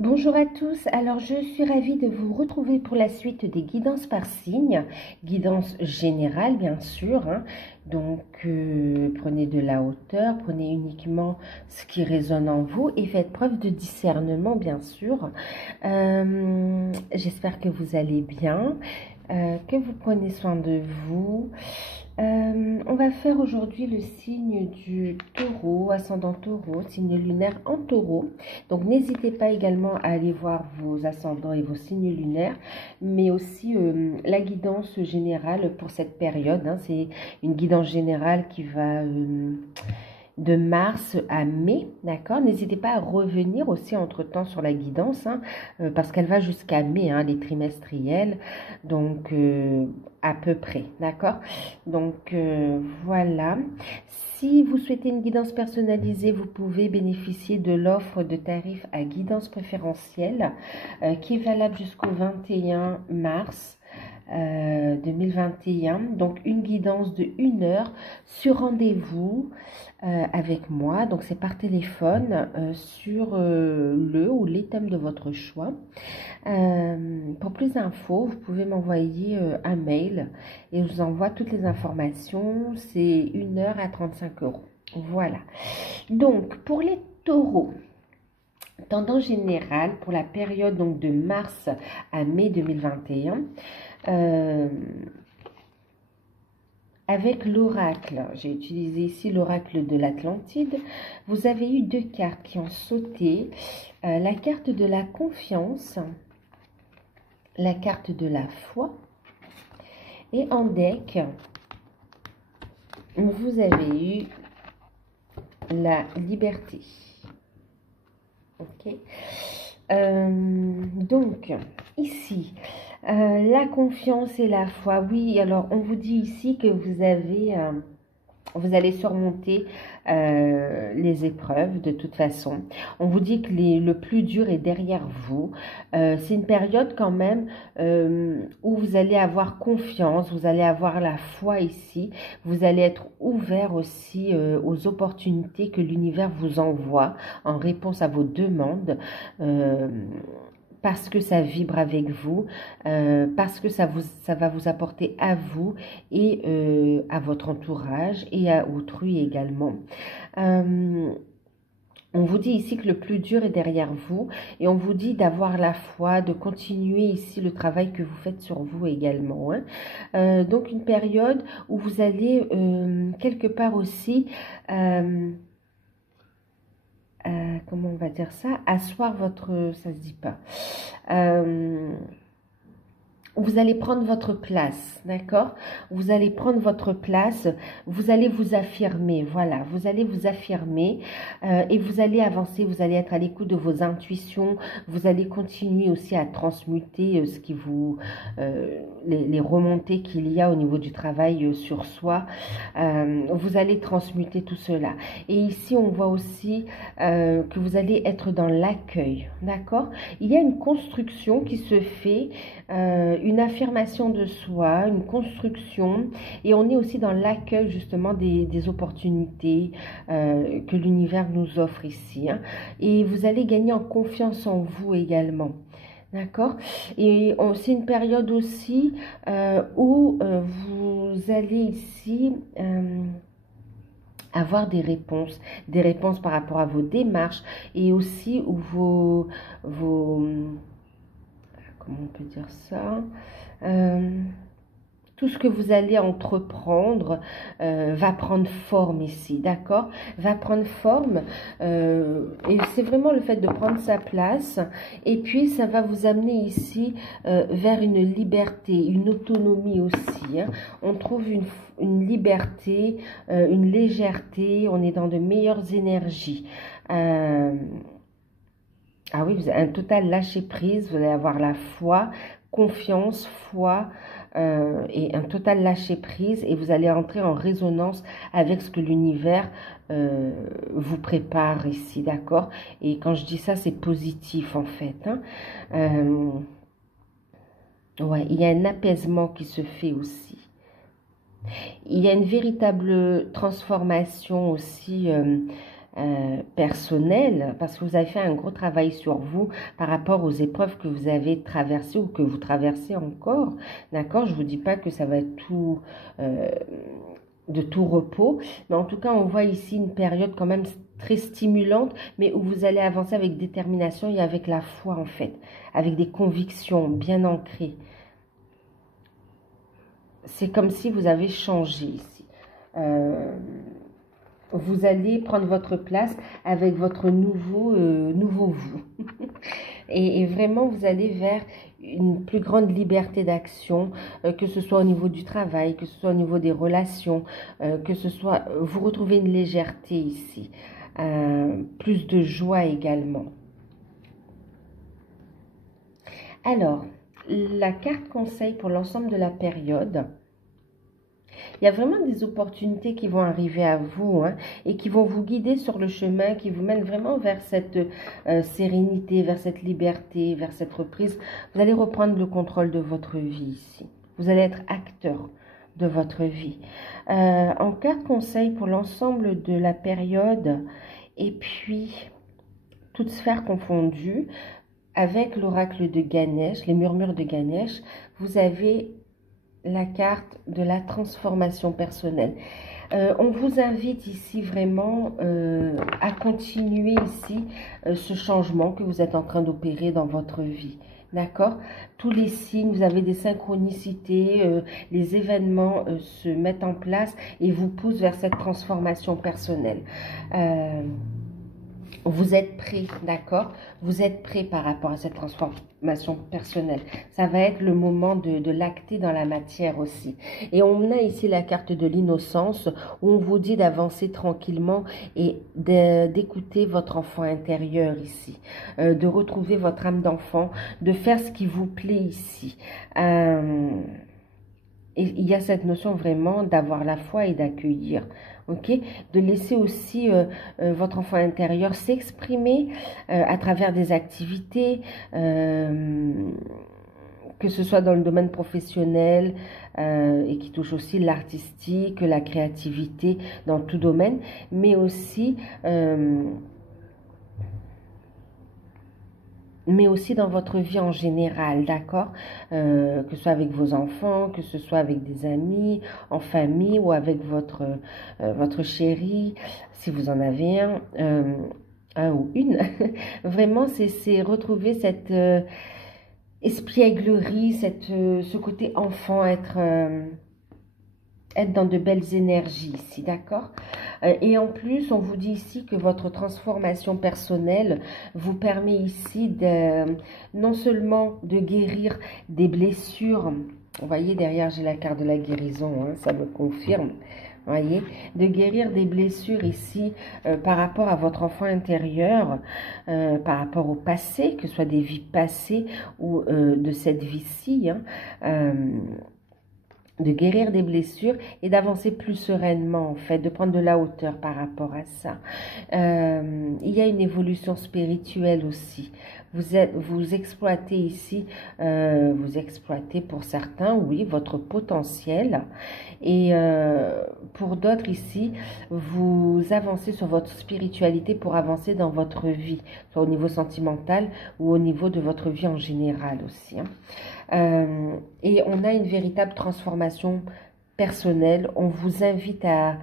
Bonjour à tous, alors je suis ravie de vous retrouver pour la suite des guidances par signe, guidance générale bien sûr, hein. Donc prenez de la hauteur, prenez uniquement ce qui résonne en vous et faites preuve de discernement bien sûr. J'espère que vous allez bien, que vous prenez soin de vous. On va faire aujourd'hui le signe du taureau, ascendant taureau, signe lunaire en taureau. Donc n'hésitez pas également à aller voir vos ascendants et vos signes lunaires, mais aussi la guidance générale pour cette période, hein. C'est une guidance générale qui va de mars à mai, d'accord? N'hésitez pas à revenir aussi entre-temps sur la guidance, hein, parce qu'elle va jusqu'à mai, hein, les trimestriels, donc à peu près, d'accord? Donc voilà. Si vous souhaitez une guidance personnalisée, vous pouvez bénéficier de l'offre de tarifs à guidance préférentielle qui est valable jusqu'au 21 mars. 2021, donc une guidance de 1 heure sur rendez-vous avec moi, donc c'est par téléphone sur le ou les thèmes de votre choix. Pour plus d'infos, vous pouvez m'envoyer un mail et je vous envoie toutes les informations. C'est 1 heure à 35 euros. Voilà. Donc, pour les taureaux, tendance générale pour la période donc de mars à mai 2021, avec l'oracle, j'ai utilisé ici l'oracle de l'Atlantide, vous avez eu 2 cartes qui ont sauté, la carte de la confiance, la carte de la foi, et en deck, vous avez eu la liberté. Ok. Donc, ici, la confiance et la foi. Oui, alors on vous dit ici que vous allez surmonter les épreuves de toute façon. On vous dit que le plus dur est derrière vous. C'est une période quand même où vous allez avoir confiance, vous allez avoir la foi ici. Vous allez être ouvert aussi aux opportunités que l'univers vous envoie en réponse à vos demandes. Parce que ça vibre avec vous, parce que ça va vous apporter à vous et à votre entourage et à autrui également. On vous dit ici que le plus dur est derrière vous et on vous dit d'avoir la foi, de continuer ici le travail que vous faites sur vous également, hein. Donc une période où vous allez quelque part aussi... comment on va dire ça, asseoir votre, ça se dit pas, vous allez prendre votre place, d'accord? Vous allez prendre votre place, vous allez vous affirmer, voilà, vous allez vous affirmer et vous allez avancer, vous allez être à l'écoute de vos intuitions, vous allez continuer aussi à transmuter ce qui vous, les remontées qu'il y a au niveau du travail sur soi, vous allez transmuter tout cela. Et ici, on voit aussi que vous allez être dans l'accueil, d'accord? Il y a une construction qui se fait, une affirmation de soi, une construction, et on est aussi dans l'accueil justement des opportunités que l'univers nous offre ici, hein. Et vous allez gagner en confiance en vous également. D'accord? Et c'est une période aussi où vous allez ici avoir des réponses par rapport à vos démarches et aussi où comment on peut dire ça, tout ce que vous allez entreprendre va prendre forme ici, d'accord? Va prendre forme et c'est vraiment le fait de prendre sa place et puis ça va vous amener ici vers une liberté, une autonomie aussi, hein. On trouve une liberté, une légèreté, on est dans de meilleures énergies. Ah oui, vous avez un total lâcher prise, vous allez avoir la foi, confiance, foi et un total lâcher prise et vous allez entrer en résonance avec ce que l'univers vous prépare ici, d'accord? Et quand je dis ça, c'est positif en fait, hein. Ouais, il y a un apaisement qui se fait aussi. Il y a une véritable transformation aussi personnel, parce que vous avez fait un gros travail sur vous par rapport aux épreuves que vous avez traversées ou que vous traversez encore, d'accord? Je ne vous dis pas que ça va être tout, de tout repos, mais en tout cas, on voit ici une période quand même très stimulante, mais où vous allez avancer avec détermination et avec la foi, en fait, avec des convictions bien ancrées. C'est comme si vous avez changé ici. Vous allez prendre votre place avec votre nouveau vous. Et vraiment, vous allez vers une plus grande liberté d'action, que ce soit au niveau du travail, que ce soit au niveau des relations, que ce soit, vous retrouvez une légèreté ici, plus de joie également. Alors, la carte conseil pour l'ensemble de la période. Il y a vraiment des opportunités qui vont arriver à vous, hein, et qui vont vous guider sur le chemin, qui vous mènent vraiment vers cette sérénité, vers cette liberté, vers cette reprise. Vous allez reprendre le contrôle de votre vie ici. Vous allez être acteur de votre vie. En carte conseil pour l'ensemble de la période, et puis toutes sphères confondues, avec l'oracle de Ganesh, les murmures de Ganesh, vous avez la carte de la transformation personnelle. On vous invite ici vraiment à continuer ici ce changement que vous êtes en train d'opérer dans votre vie. D'accord? Tous les signes, vous avez des synchronicités, les événements se mettent en place et vous poussent vers cette transformation personnelle. Vous êtes prêt, d'accord? Vous êtes prêt par rapport à cette transformation personnelle. Ça va être le moment de l'acter dans la matière aussi. Et on a ici la carte de l'innocence où on vous dit d'avancer tranquillement et d'écouter votre enfant intérieur ici. De retrouver votre âme d'enfant, de faire ce qui vous plaît ici. Et il y a cette notion vraiment d'avoir la foi et d'accueillir. Ok, de laisser aussi votre enfant intérieur s'exprimer à travers des activités, que ce soit dans le domaine professionnel et qui touche aussi l'artistique, la créativité dans tout domaine, mais aussi dans votre vie en général, d'accord? Que ce soit avec vos enfants, que ce soit avec des amis, en famille ou avec votre chéri, si vous en avez un ou une. Vraiment, c'est retrouver cet espièglerie, ce côté enfant, être dans de belles énergies ici, d'accord? Et en plus, on vous dit ici que votre transformation personnelle vous permet ici non seulement de guérir des blessures, vous voyez derrière j'ai la carte de la guérison, hein, ça me confirme, voyez, de guérir des blessures ici par rapport à votre enfant intérieur, par rapport au passé, que ce soit des vies passées ou de cette vie-ci, hein, de guérir des blessures et d'avancer plus sereinement, en fait, de prendre de la hauteur par rapport à ça. Il y a une évolution spirituelle aussi. Vous exploitez ici, vous exploitez pour certains, oui, votre potentiel. Et pour d'autres ici, vous avancez sur votre spiritualité pour avancer dans votre vie, soit au niveau sentimental ou au niveau de votre vie en général aussi, hein. Et on a une véritable transformation personnelle. On vous invite à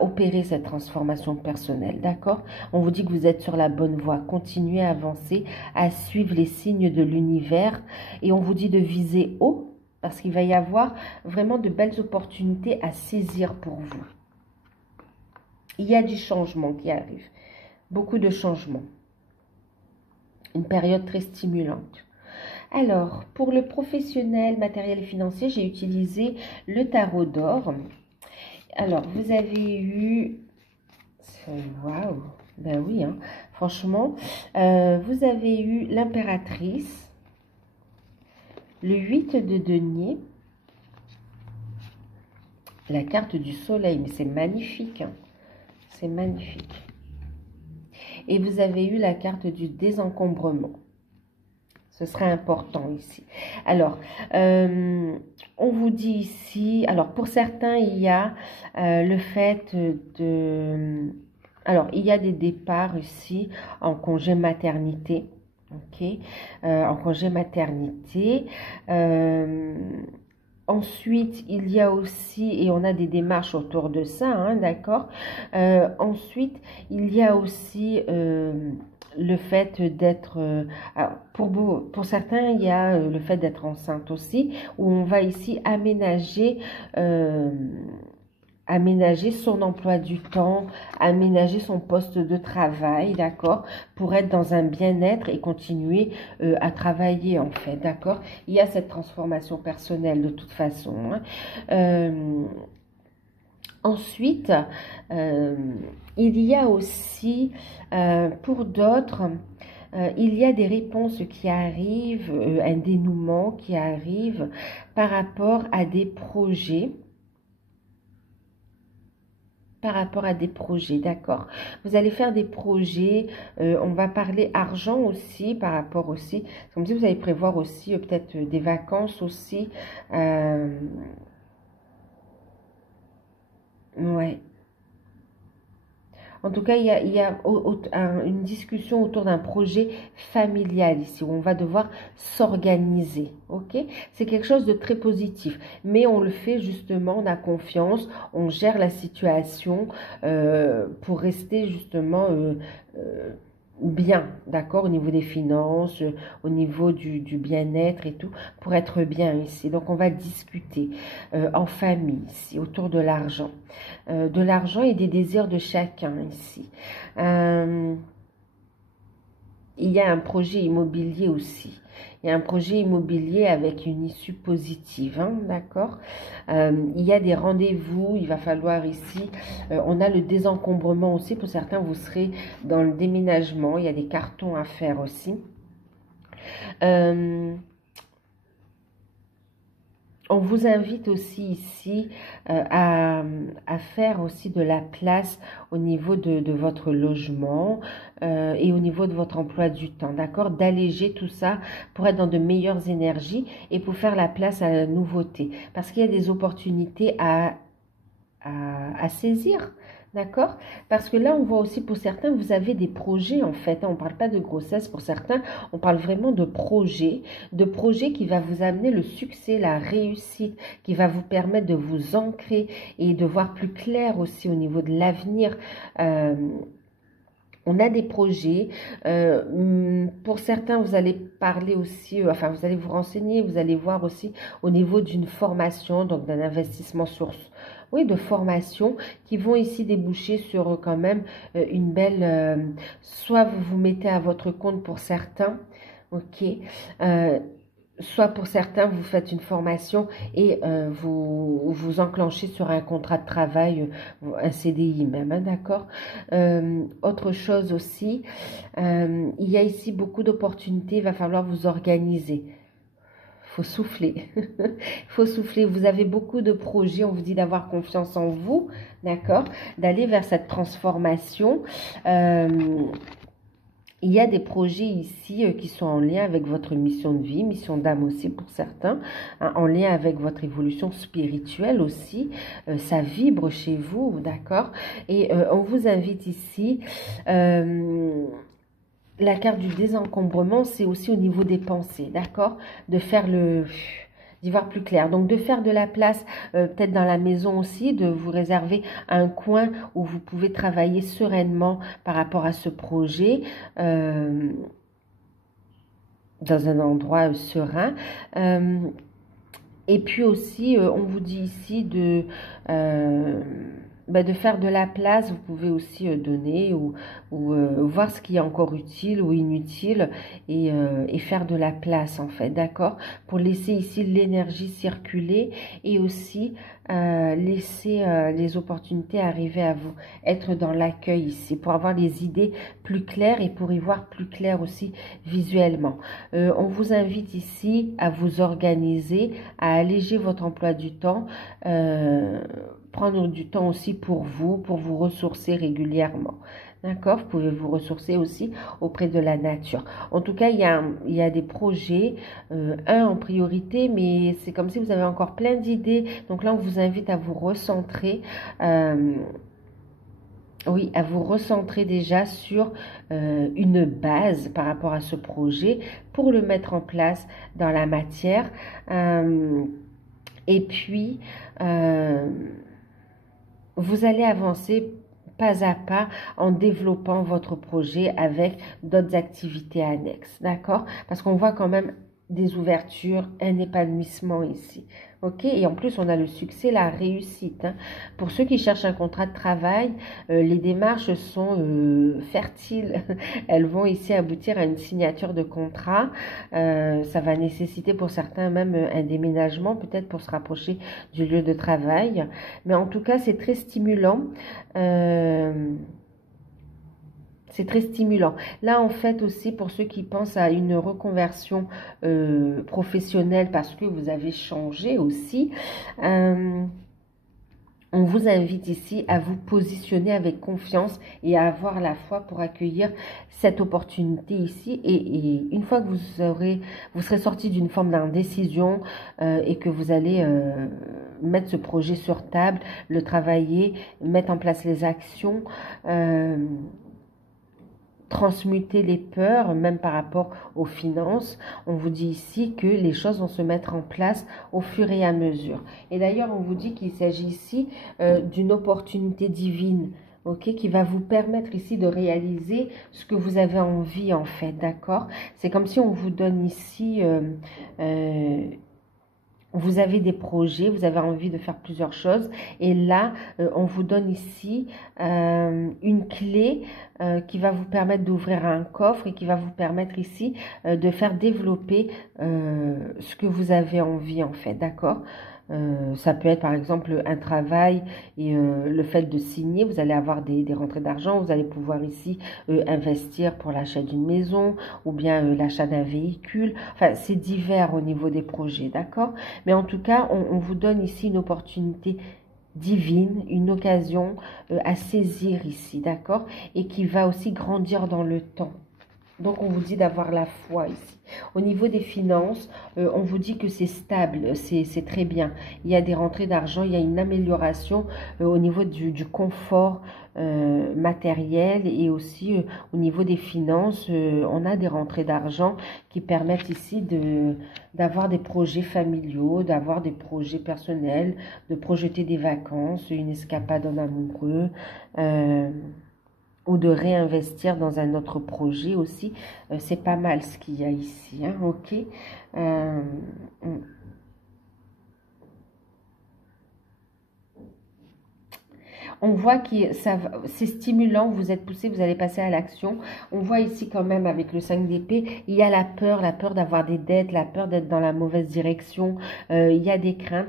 opérer cette transformation personnelle, d'accord? On vous dit que vous êtes sur la bonne voie. Continuez à avancer, à suivre les signes de l'univers. Et on vous dit de viser haut, parce qu'il va y avoir vraiment de belles opportunités à saisir pour vous. Il y a du changement qui arrive. Beaucoup de changements. Une période très stimulante. Alors, pour le professionnel, matériel et financier, j'ai utilisé le tarot d'or. Alors, vous avez eu... Waouh! Ben oui, hein, franchement. Vous avez eu l'impératrice, le 8 de denier, la carte du soleil, mais c'est magnifique, hein, c'est magnifique. Et vous avez eu la carte du désencombrement. Ce serait important ici. Alors, on vous dit ici, alors pour certains, il y a le fait Alors, il y a des départs ici en congé maternité. Ok, en congé maternité. Euh, Ensuite, il y a aussi, et on a des démarches autour de ça, hein, d'accord. Ensuite, il y a aussi le fait d'être, pour certains, il y a le fait d'être enceinte aussi, où on va ici euh, aménager son emploi du temps, aménager son poste de travail, d'accord, pour être dans un bien-être et continuer à travailler en fait, d'accord. Il y a cette transformation personnelle de toute façon, hein. Euh, Ensuite, euh, il y a aussi, pour d'autres, il y a des réponses qui arrivent, un dénouement qui arrive par rapport à des projets, par rapport à des projets, d'accord? Vous allez faire des projets, on va parler argent aussi, par rapport aussi, comme si vous allez prévoir aussi peut-être des vacances aussi. Euh, ouais. En tout cas, il y a une discussion autour d'un projet familial ici, où on va devoir s'organiser, ok? C'est quelque chose de très positif, mais on le fait justement, on a confiance, on gère la situation pour rester justement euh, bien, d'accord, au niveau des finances, au niveau du bien-être et tout, pour être bien ici. Donc, on va discuter en famille ici, autour de l'argent et des désirs de chacun ici. Euh, il y a un projet immobilier aussi. Il y a un projet immobilier avec une issue positive, hein, d'accord. Il y a des rendez-vous, il va falloir ici, on a le désencombrement aussi, pour certains vous serez dans le déménagement, il y a des cartons à faire aussi. Euh, On vous invite aussi ici à faire aussi de la place au niveau de votre logement et au niveau de votre emploi du temps, d'accord? D'alléger tout ça pour être dans de meilleures énergies et pour faire la place à la nouveauté. Parce qu'il y a des opportunités à saisir. D'accord? Parce que là, on voit aussi pour certains, vous avez des projets en fait, hein. On ne parle pas de grossesse pour certains, on parle vraiment de projets qui va vous amener le succès, la réussite, qui va vous permettre de vous ancrer et de voir plus clair aussi au niveau de l'avenir. Euh, on a des projets. Pour certains, vous allez parler aussi, enfin, vous allez vous renseigner, vous allez voir aussi au niveau d'une formation, donc d'un investissement sur, oui, de formation, qui vont ici déboucher sur quand même une belle, soit vous vous mettez à votre compte pour certains, ok, euh, soit pour certains, vous faites une formation et vous vous enclenchez sur un contrat de travail, un CDI même, hein, d'accord. Autre chose aussi, il y a ici beaucoup d'opportunités, il va falloir vous organiser. Faut souffler. Il faut souffler. Vous avez beaucoup de projets, on vous dit d'avoir confiance en vous, d'accord, d'aller vers cette transformation. Euh, il y a des projets ici qui sont en lien avec votre mission de vie, mission d'âme aussi pour certains, hein, en lien avec votre évolution spirituelle aussi. Ça vibre chez vous, d'accord? Et on vous invite ici. La carte du désencombrement, c'est aussi au niveau des pensées, d'accord? De faire d'y voir plus clair. Donc de faire de la place, peut-être dans la maison aussi, de vous réserver un coin où vous pouvez travailler sereinement par rapport à ce projet. Dans un endroit serein. Euh, et puis aussi, on vous dit ici euh, de faire de la place. Vous pouvez aussi donner ou voir ce qui est encore utile ou inutile et faire de la place en fait, d'accord? Pour laisser ici l'énergie circuler et aussi laisser les opportunités arriver à vous. Être dans l'accueil ici pour avoir les idées plus claires et pour y voir plus clair aussi visuellement. On vous invite ici à vous organiser, à alléger votre emploi du temps, prendre du temps aussi pour vous ressourcer régulièrement. D'accord? Vous pouvez vous ressourcer aussi auprès de la nature. En tout cas, il y a des projets, un en priorité, mais c'est comme si vous avez encore plein d'idées. Donc là, on vous invite à vous recentrer. oui, à vous recentrer déjà sur une base par rapport à ce projet pour le mettre en place dans la matière. Et puis, vous allez avancer pas à pas en développant votre projet avec d'autres activités annexes, d'accord? Parce qu'on voit quand même des ouvertures, un épanouissement ici. Ok? Et en plus, on a le succès, la réussite, hein. Pour ceux qui cherchent un contrat de travail, les démarches sont fertiles. Elles vont ici aboutir à une signature de contrat. Ça va nécessiter pour certains même un déménagement, peut-être pour se rapprocher du lieu de travail. Mais en tout cas, c'est très stimulant. C'est très stimulant. Là, en fait, aussi, pour ceux qui pensent à une reconversion professionnelle parce que vous avez changé aussi, on vous invite ici à vous positionner avec confiance et à avoir la foi pour accueillir cette opportunité ici. Et une fois que vous serez sorti d'une forme d'indécision et que vous allez mettre ce projet sur table, le travailler, mettre en place les actions, transmuter les peurs, même par rapport aux finances. On vous dit ici que les choses vont se mettre en place au fur et à mesure. Et d'ailleurs, on vous dit qu'il s'agit ici d'une opportunité divine, ok, qui va vous permettre ici de réaliser ce que vous avez envie, en fait, d'accord? C'est comme si on vous donne ici... vous avez des projets, vous avez envie de faire plusieurs choses. Et là, on vous donne ici une clé qui va vous permettre d'ouvrir un coffre et qui va vous permettre ici de faire développer ce que vous avez envie, en fait, d'accord? Ça peut être par exemple un travail et le fait de signer, vous allez avoir des rentrées d'argent, vous allez pouvoir ici investir pour l'achat d'une maison ou bien l'achat d'un véhicule. Enfin, c'est divers au niveau des projets, d'accord? Mais en tout cas, on vous donne ici une opportunité divine, une occasion à saisir ici, d'accord? Et qui va aussi grandir dans le temps. Donc, on vous dit d'avoir la foi ici. Au niveau des finances, on vous dit que c'est stable, c'est très bien. Il y a des rentrées d'argent, il y a une amélioration au niveau du confort matériel et aussi au niveau des finances. On a des rentrées d'argent qui permettent ici d'avoir des projets familiaux, d'avoir des projets personnels, de projeter des vacances, une escapade en amoureux. Ou de réinvestir dans un autre projet aussi. C'est pas mal ce qu'il y a ici, hein, ok. On voit que c'est stimulant, vous êtes poussé, vous allez passer à l'action. On voit ici quand même avec le 5 d'épée, il y a la peur d'avoir des dettes, la peur d'être dans la mauvaise direction, il y a des craintes.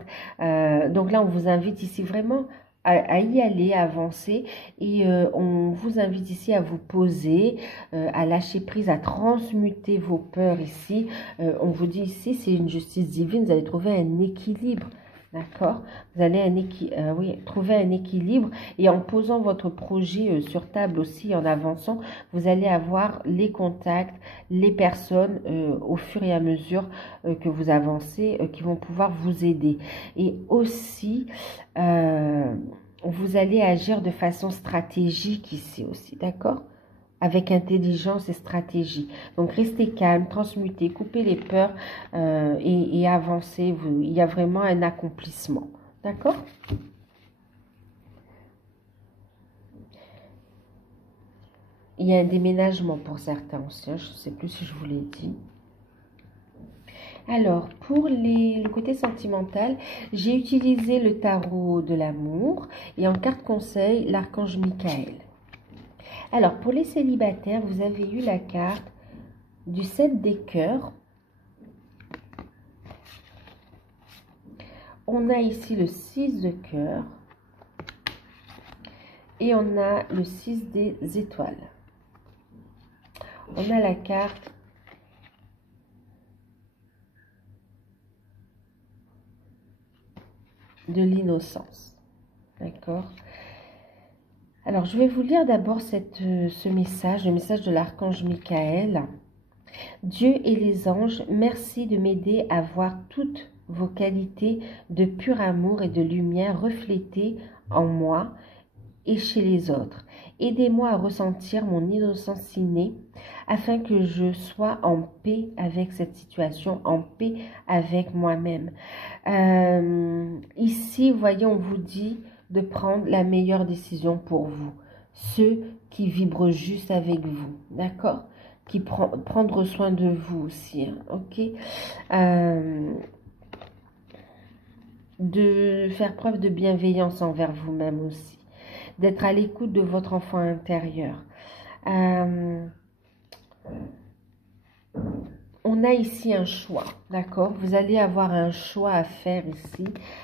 Donc là, on vous invite ici vraiment à y aller, à avancer et on vous invite ici à vous poser, à lâcher prise, à transmuter vos peurs ici. On vous dit ici, c'est une justice divine, vous allez trouver un équilibre. D'accord? Vous allez oui, trouver un équilibre et en posant votre projet sur table aussi, en avançant, vous allez avoir les contacts, les personnes au fur et à mesure que vous avancez qui vont pouvoir vous aider. Et aussi, vous allez agir de façon stratégique ici aussi, d'accord? Avec intelligence et stratégie. Donc, restez calme, transmutez, coupez les peurs et avancez. Il y a vraiment un accomplissement. D'accord? Il y a un déménagement pour certains aussi. Je ne sais plus si je vous l'ai dit. Alors, pour le côté sentimental, j'ai utilisé le tarot de l'amour et en carte conseil, l'archange Michael. Alors, pour les célibataires, vous avez eu la carte du 7 des cœurs. On a ici le 6 de cœur. Et on a le 6 des étoiles. On a la carte de l'innocence. D'accord? Alors, je vais vous lire d'abord ce message, le message de l'archange Michael. Dieu et les anges, merci de m'aider à voir toutes vos qualités de pur amour et de lumière reflétées en moi et chez les autres. Aidez-moi à ressentir mon innocence innée afin que je sois en paix avec cette situation, en paix avec moi-même. Ici, vous voyez, on vous dit de prendre la meilleure décision pour vous. Ceux qui vibrent juste avec vous, d'accord? Qui prendre soin de vous aussi, hein, ok? De faire preuve de bienveillance envers vous-même aussi. D'être à l'écoute de votre enfant intérieur. On a ici un choix, d'accord? Vous allez avoir un choix à faire ici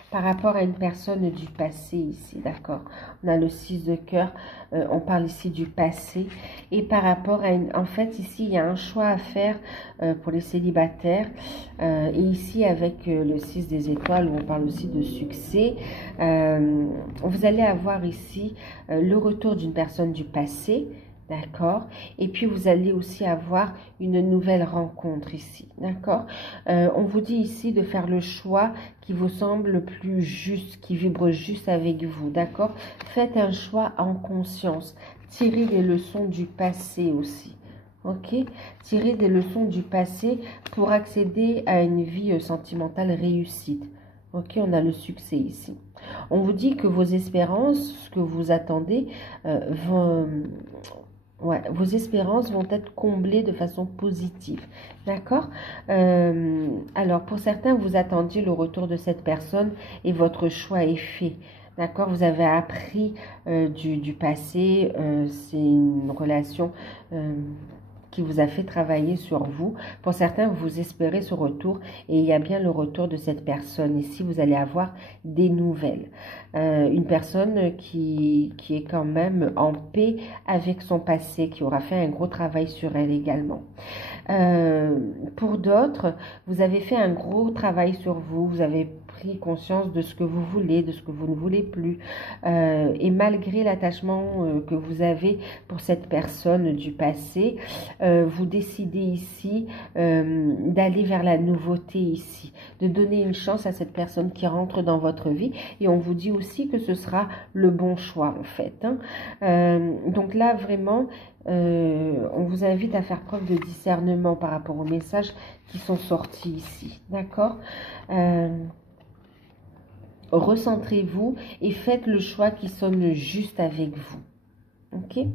par rapport à une personne du passé ici, d'accord? On a le 6 de cœur, on parle ici du passé. Et par rapport à une... En fait, ici, il y a un choix à faire pour les célibataires. Et ici, avec le 6 des étoiles, où on parle aussi de succès, vous allez avoir ici le retour d'une personne du passé. D'accord? Et puis, vous allez aussi avoir une nouvelle rencontre ici. D'accord? On vous dit ici de faire le choix qui vous semble le plus juste, qui vibre juste avec vous. D'accord? Faites un choix en conscience. Tirez des leçons du passé aussi. Ok? Tirez des leçons du passé pour accéder à une vie sentimentale réussite. Ok? On a le succès ici. On vous dit que vos espérances, ce que vous attendez, vos espérances vont être comblées de façon positive. D'accord? Alors, pour certains, vous attendiez le retour de cette personne et votre choix est fait. D'accord? Vous avez appris du passé. C'est une relation qui vous a fait travailler sur vous. Pour certains, vous espérez ce retour et il y a bien le retour de cette personne. Ici, vous allez avoir des nouvelles. Une personne qui est quand même en paix avec son passé, qui aura fait un gros travail sur elle également. Pour d'autres, vous avez fait un gros travail sur vous, vous avez pris conscience de ce que vous voulez, de ce que vous ne voulez plus. Et malgré l'attachement que vous avez pour cette personne du passé, vous décidez ici d'aller vers la nouveauté ici, de donner une chance à cette personne qui rentre dans votre vie. Et on vous dit aussi que ce sera le bon choix en fait. Hein. Donc là, vraiment, on vous invite à faire preuve de discernement par rapport aux messages qui sont sortis ici. D'accord? Recentrez-vous et faites le choix qui sonne juste avec vous. Ok?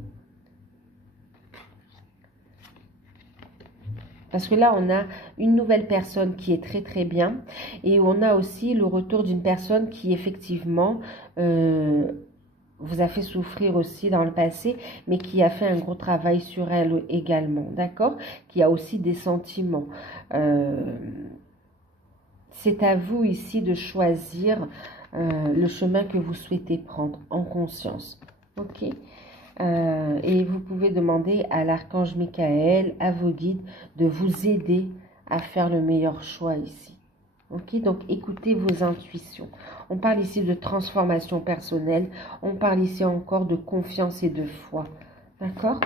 Parce que là, on a une nouvelle personne qui est très très bien. Et on a aussi le retour d'une personne qui effectivement vous a fait souffrir aussi dans le passé, mais qui a fait un gros travail sur elle également. D'accord? Qui a aussi des sentiments. C'est à vous ici de choisir le chemin que vous souhaitez prendre en conscience. Ok? Et vous pouvez demander à l'archange Michael, à vos guides, de vous aider à faire le meilleur choix ici. Ok? Donc, écoutez vos intuitions. On parle ici de transformation personnelle. On parle ici encore de confiance et de foi. D'accord?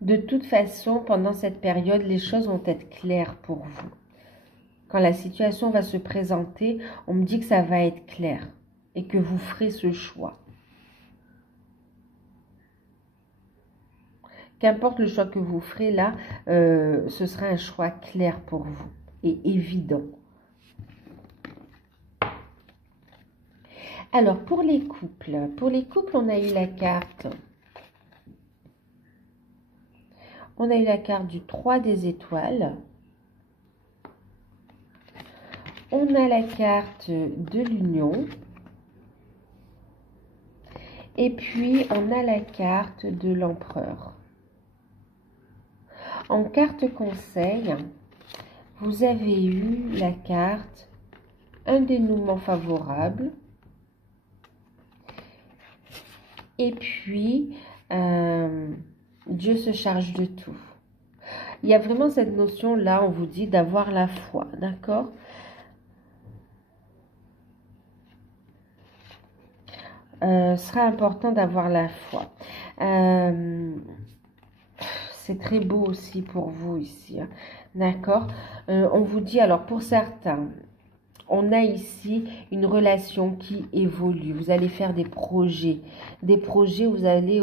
De toute façon, pendant cette période, les choses vont être claires pour vous. Quand la situation va se présenter, on me dit que ça va être clair et que vous ferez ce choix. Qu'importe le choix que vous ferez là, ce sera un choix clair pour vous et évident. Alors, pour les couples, on a eu la carte. On a eu la carte du 3 des étoiles. On a la carte de l'union. Et puis, on a la carte de l'empereur. En carte conseil, vous avez eu la carte un dénouement favorable. Et puis, Dieu se charge de tout. Il y a vraiment cette notion-là, on vous dit, d'avoir la foi, d'accord? Sera important d'avoir la foi. C'est très beau aussi pour vous ici, hein, d'accord? On vous dit, alors pour certains, on a ici une relation qui évolue. Vous allez faire des projets où vous allez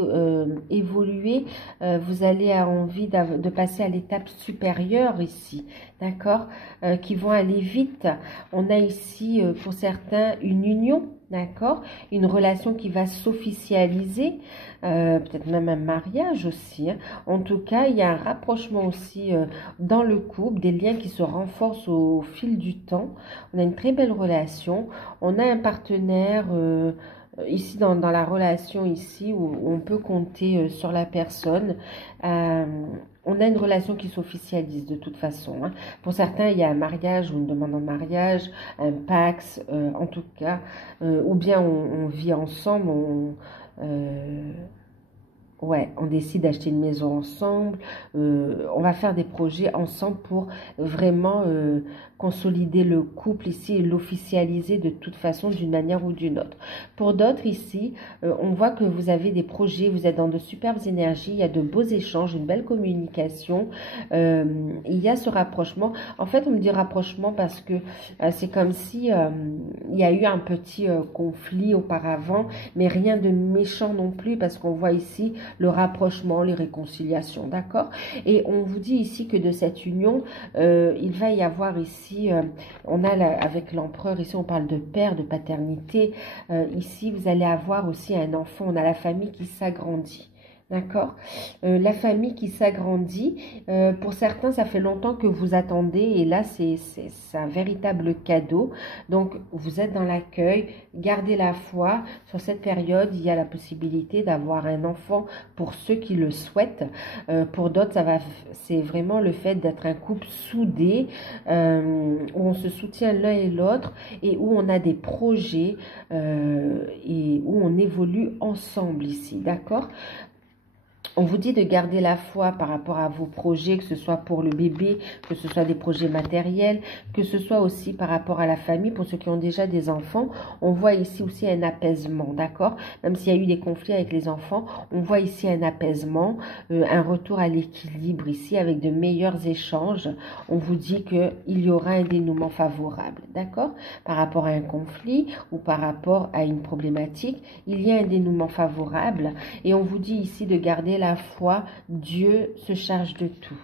évoluer. Vous allez avoir envie de passer à l'étape supérieure ici, d'accord, qui vont aller vite. On a ici, pour certains, une union, d'accord, une relation qui va s'officialiser, peut-être même un mariage aussi, hein. En tout cas, il y a un rapprochement aussi dans le couple, des liens qui se renforcent au fil du temps. On a une très belle relation. On a un partenaire ici dans la relation ici où on peut compter sur la personne. Euh, on a une relation qui s'officialise de toute façon, hein. Pour certains, il y a un mariage ou une demande en mariage, un pax, en tout cas, ou bien on vit ensemble, ouais, on décide d'acheter une maison ensemble, on va faire des projets ensemble pour vraiment consolider le couple ici et l'officialiser de toute façon d'une manière ou d'une autre. Pour d'autres ici, on voit que vous avez des projets, vous êtes dans de superbes énergies, il y a de beaux échanges, une belle communication, il y a ce rapprochement. En fait, on me dit rapprochement parce que c'est comme si il y a eu un petit conflit auparavant, mais rien de méchant non plus parce qu'on voit ici le rapprochement, les réconciliations, d'accord? Et on vous dit ici que de cette union, il va y avoir ici, on a avec l'empereur, ici on parle de père, de paternité, ici vous allez avoir aussi un enfant, on a la famille qui s'agrandit. D'accord, la famille qui s'agrandit, pour certains, ça fait longtemps que vous attendez et là, c'est un véritable cadeau. Donc, vous êtes dans l'accueil, gardez la foi. Sur cette période, il y a la possibilité d'avoir un enfant pour ceux qui le souhaitent. Pour d'autres, c'est vraiment le fait d'être un couple soudé, où on se soutient l'un et l'autre et où on a des projets et où on évolue ensemble ici, d'accord? On vous dit de garder la foi par rapport à vos projets, que ce soit pour le bébé, que ce soit des projets matériels, que ce soit aussi par rapport à la famille, pour ceux qui ont déjà des enfants. On voit ici aussi un apaisement, d'accord? Même s'il y a eu des conflits avec les enfants, on voit ici un apaisement, un retour à l'équilibre ici avec de meilleurs échanges. On vous dit qu'il y aura un dénouement favorable, d'accord? Par rapport à un conflit ou par rapport à une problématique, il y a un dénouement favorable et on vous dit ici de garder la foi, Dieu se charge de tout.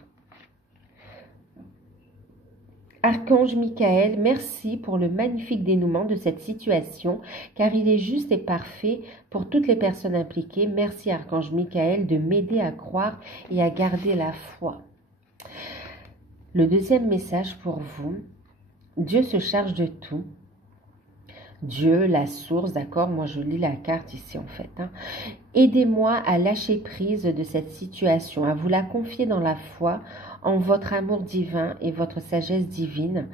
Archange Michael, merci pour le magnifique dénouement de cette situation, car il est juste et parfait pour toutes les personnes impliquées. Merci Archange Michael de m'aider à croire et à garder la foi. Le deuxième message pour vous, Dieu se charge de tout. Dieu, la source, d'accord? Moi, je lis la carte ici, en fait, hein. Aidez-moi à lâcher prise de cette situation, à vous la confier dans la foi, en votre amour divin et votre sagesse divine,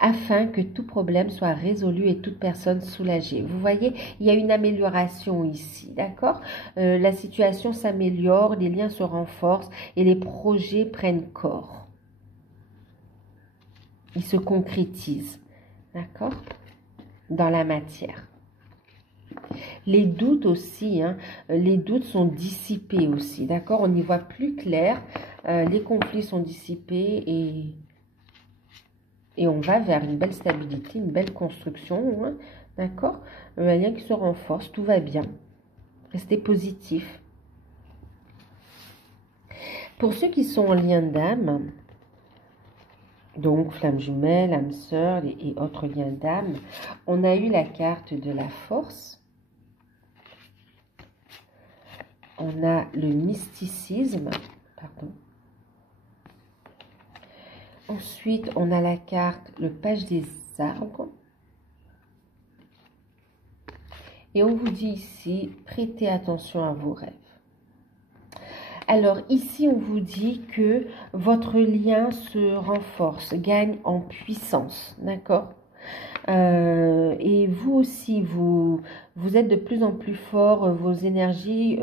afin que tout problème soit résolu et toute personne soulagée. Vous voyez, il y a une amélioration ici, d'accord? La situation s'améliore, les liens se renforcent et les projets prennent corps. Ils se concrétisent, d'accord? Dans la matière. Les doutes aussi, hein, les doutes sont dissipés aussi, d'accord? On y voit plus clair, les conflits sont dissipés et on va vers une belle stabilité, une belle construction, hein, d'accord? Un lien qui se renforce, tout va bien. Restez positif. Pour ceux qui sont en lien d'âme, donc flamme jumelle, âme sœur et autres liens d'âme, on a eu la carte de la force. On a le mysticisme, pardon. Ensuite, on a la carte, le page des arbres. Et on vous dit ici, prêtez attention à vos rêves. Alors ici, on vous dit que votre lien se renforce, gagne en puissance, d'accord? Et vous aussi, vous êtes de plus en plus fort, vos énergies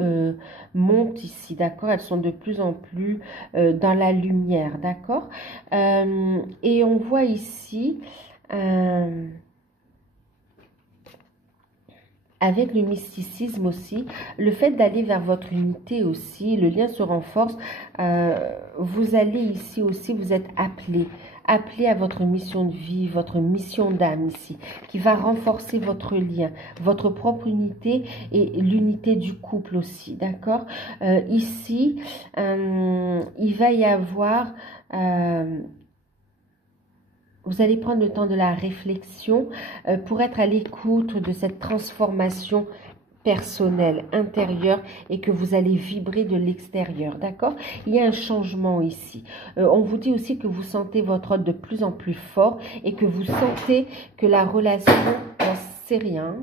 montent ici, d'accord? Elles sont de plus en plus dans la lumière, d'accord? Et on voit ici... avec le mysticisme aussi, le fait d'aller vers votre unité aussi, le lien se renforce. Vous allez ici aussi, vous êtes appelé appelé à votre mission de vie, votre mission d'âme ici, qui va renforcer votre lien, votre propre unité et l'unité du couple aussi, d'accord? Ici, il va y avoir... vous allez prendre le temps de la réflexion pour être à l'écoute de cette transformation personnelle, intérieure, et que vous allez vibrer de l'extérieur, d'accord? Il y a un changement ici. On vous dit aussi que vous sentez votre hôte de plus en plus fort et que vous sentez que la relation, c'est rien,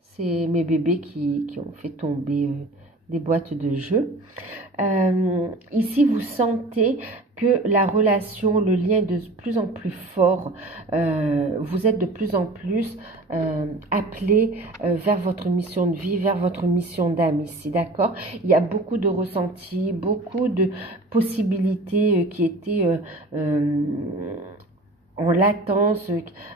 c'est mes bébés qui ont fait tomber des boîtes de jeux. Ici, vous sentez que la relation, le lien est de plus en plus fort. Vous êtes de plus en plus appelé vers votre mission de vie, vers votre mission d'âme ici, d'accord? Il y a beaucoup de ressentis, beaucoup de possibilités qui étaient... en latence,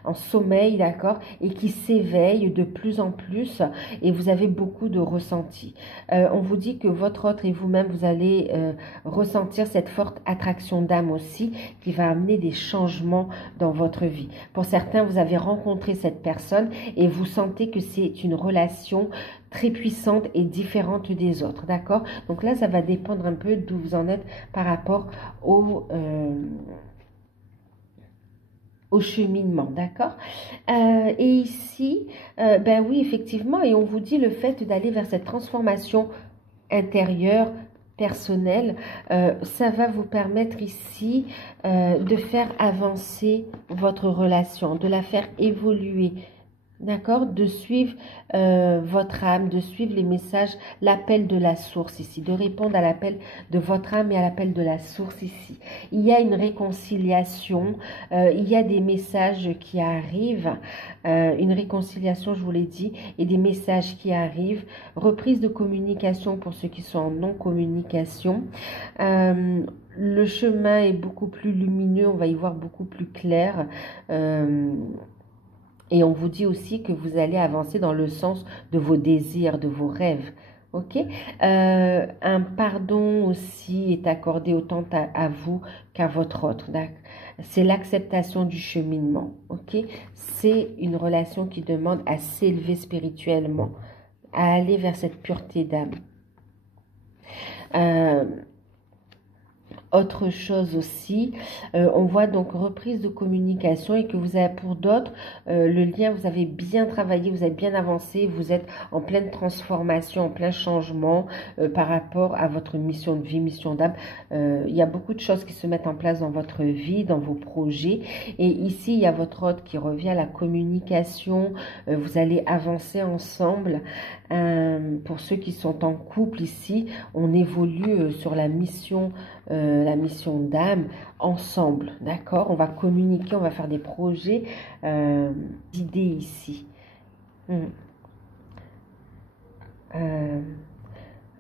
en sommeil, d'accord, et qui s'éveille de plus en plus, et vous avez beaucoup de ressentis. On vous dit que votre autre et vous-même, vous allez ressentir cette forte attraction d'âme aussi, qui va amener des changements dans votre vie. Pour certains, vous avez rencontré cette personne, et vous sentez que c'est une relation très puissante et différente des autres, d'accord? Donc là, ça va dépendre un peu d'où vous en êtes par rapport au cheminement, d'accord? Et ici, ben oui, effectivement, et on vous dit le fait d'aller vers cette transformation intérieure, personnelle, ça va vous permettre ici de faire avancer votre relation, de la faire évoluer, d'accord? De suivre votre âme, de suivre les messages, l'appel de la source ici, de répondre à l'appel de votre âme et à l'appel de la source ici. Il y a une réconciliation, il y a des messages qui arrivent, une réconciliation, je vous l'ai dit, et des messages qui arrivent, reprise de communication pour ceux qui sont en non-communication. Le chemin est beaucoup plus lumineux, on va y voir beaucoup plus clair. Et on vous dit aussi que vous allez avancer dans le sens de vos désirs, de vos rêves. Ok? Un pardon aussi est accordé autant à vous qu'à votre autre. C'est l'acceptation du cheminement. Ok? C'est une relation qui demande à s'élever spirituellement, à aller vers cette pureté d'âme. Autre chose aussi, on voit donc reprise de communication et que vous avez pour d'autres, le lien, vous avez bien travaillé, vous avez bien avancé, vous êtes en pleine transformation, en plein changement par rapport à votre mission de vie, mission d'âme. Il y a beaucoup de choses qui se mettent en place dans votre vie, dans vos projets. Et ici, il y a votre hôte qui revient à la communication, vous allez avancer ensemble. Pour ceux qui sont en couple ici, on évolue sur la mission d'âme ensemble, d'accord? On va communiquer, on va faire des projets d'idées ici.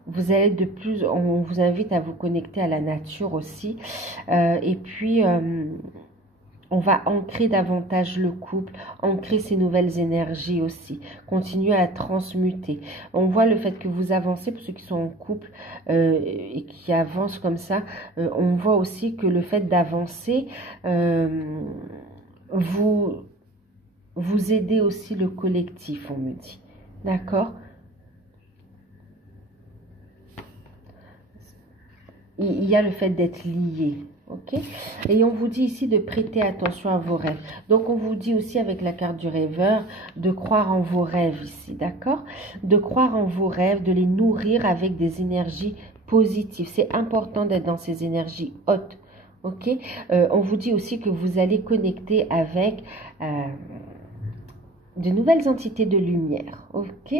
Vous allez de plus, on vous invite à vous connecter à la nature aussi, et puis on va ancrer davantage le couple, ancrer ces nouvelles énergies aussi, continuer à transmuter. On voit le fait que vous avancez, pour ceux qui sont en couple et qui avancent comme ça, on voit aussi que le fait d'avancer, vous aidez aussi le collectif, on me dit. D'accord? Il y a le fait d'être lié. Ok, et on vous dit ici de prêter attention à vos rêves. Donc on vous dit aussi avec la carte du rêveur de croire en vos rêves ici, d'accord? De croire en vos rêves, de les nourrir avec des énergies positives. C'est important d'être dans ces énergies hautes. Ok, on vous dit aussi que vous allez connecter avec de nouvelles entités de lumière, ok?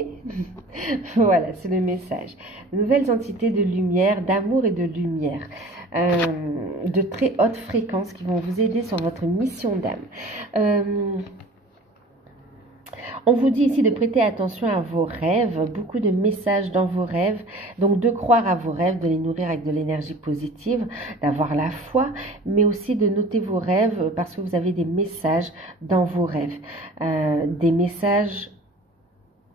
Voilà, c'est le message. De nouvelles entités de lumière, d'amour et de lumière, de très haute fréquence qui vont vous aider sur votre mission d'âme. On vous dit ici de prêter attention à vos rêves, beaucoup de messages dans vos rêves, donc de croire à vos rêves, de les nourrir avec de l'énergie positive, d'avoir la foi, mais aussi de noter vos rêves parce que vous avez des messages dans vos rêves, des messages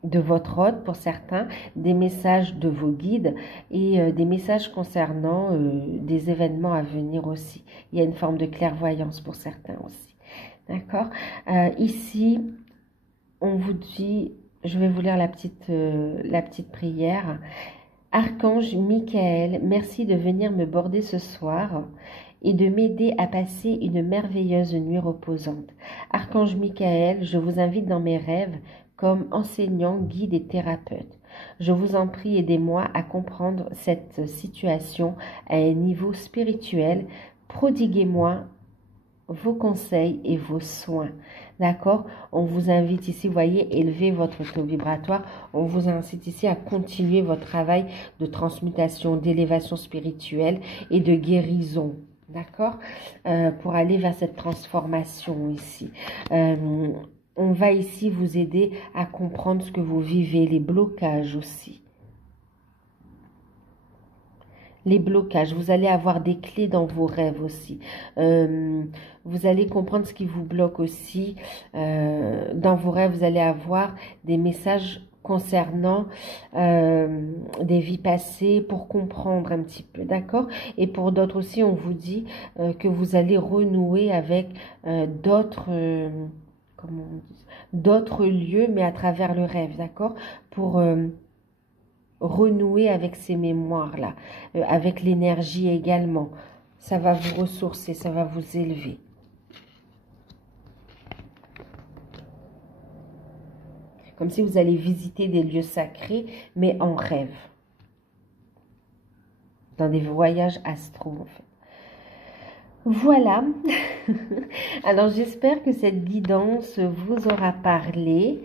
de votre hôte pour certains, des messages de vos guides et des messages concernant des événements à venir aussi. Il y a une forme de clairvoyance pour certains aussi. D'accord? Ici, on vous dit, je vais vous lire la petite prière. Archange Michael, merci de venir me border ce soir et de m'aider à passer une merveilleuse nuit reposante. Archange Michael, je vous invite dans mes rêves comme enseignant, guide et thérapeute. Je vous en prie, aidez-moi à comprendre cette situation à un niveau spirituel. Prodiguez-moi vos conseils et vos soins. D'accord? On vous invite ici, vous voyez, élever votre taux vibratoire. On vous incite ici à continuer votre travail de transmutation, d'élévation spirituelle et de guérison. D'accord? Pour aller vers cette transformation ici. On va ici vous aider à comprendre ce que vous vivez, les blocages aussi. Les blocages, vous allez avoir des clés dans vos rêves aussi. Vous allez comprendre ce qui vous bloque aussi. Dans vos rêves, vous allez avoir des messages concernant des vies passées pour comprendre un petit peu, d'accord? Et pour d'autres aussi, on vous dit que vous allez renouer avec d'autres lieux, mais à travers le rêve, d'accord? Pour renouer avec ces mémoires-là, avec l'énergie également. Ça va vous ressourcer, ça va vous élever. Comme si vous allez visiter des lieux sacrés, mais en rêve. Dans des voyages astraux, en fait. Voilà. Alors, j'espère que cette guidance vous aura parlé,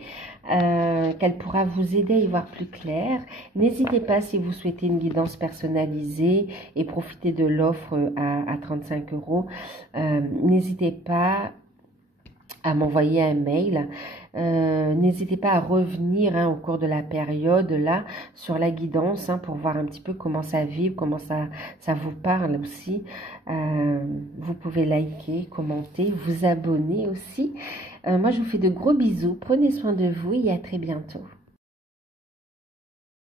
qu'elle pourra vous aider à y voir plus clair. N'hésitez pas si vous souhaitez une guidance personnalisée et profiter de l'offre à 35 €. N'hésitez pas à m'envoyer un mail. N'hésitez pas à revenir au cours de la période là sur la guidance pour voir un petit peu comment ça vibre, comment ça vous parle aussi. Vous pouvez liker, commenter, vous abonner aussi. Moi, je vous fais de gros bisous. Prenez soin de vous et à très bientôt.